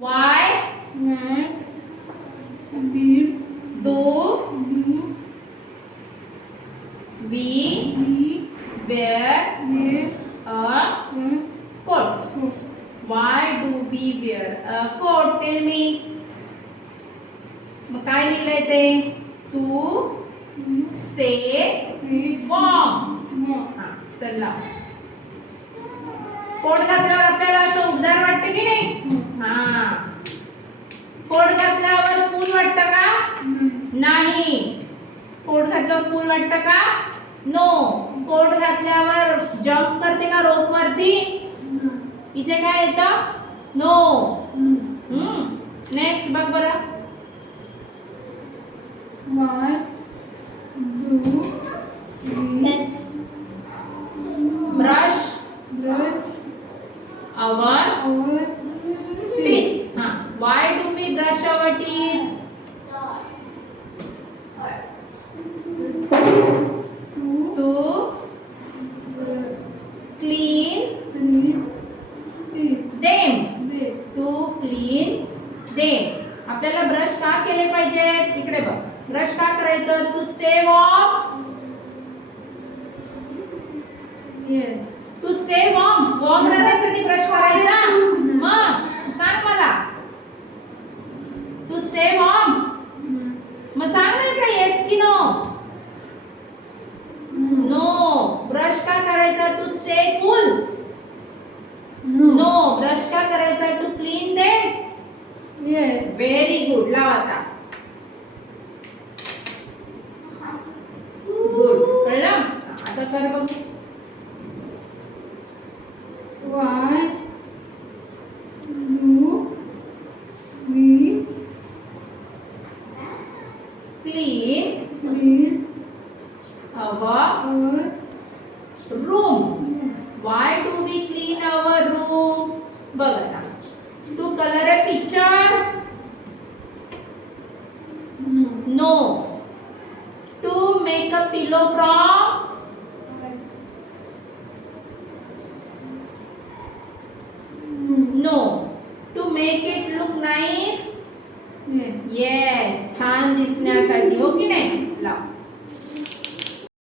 Why do we wear a coat? Why do we wear a coat? Tell me. मग काय लिहिलंय ते? To stay warm. हा चला. कोट घातल्यावर आपल्याला असं उबदार वाटतं की नाही? हा. कोट घातल्यावर कूल वाटतं का? नाही. कोट घातल्यावर कूल वाटतं का? नो. कोट घातल्यावर जंप करते का रोप वरती? इथे काय येतं? नो. नेक्स्ट बघ बरं. What do we brush brush our our teeth? हाँ. Why do we brush our teeth? To clean them. To clean them. आपल्याला ब्रश का केले पाहिजेत? इकडे बघ. ब्रश का करायचं? To stay warm. To stay warm. Warm राहण्यासाठी ब्रश करायचा. मग सांग मला. To stay warm. मग सांग ना इकडे येस की नो? नो. ब्रश का करायचा? To stay cool. No. Brush का करायचा? To clean them. Very good. लाव आता. गुड. कळलं? आता कर बघ. Why do we Clean our room. Why do we clean our room? बघ आता. To color a picture? No. To make a pillow from? No. To make it look nice? Yes. छान दिसण्यासाठी. हो की नाही?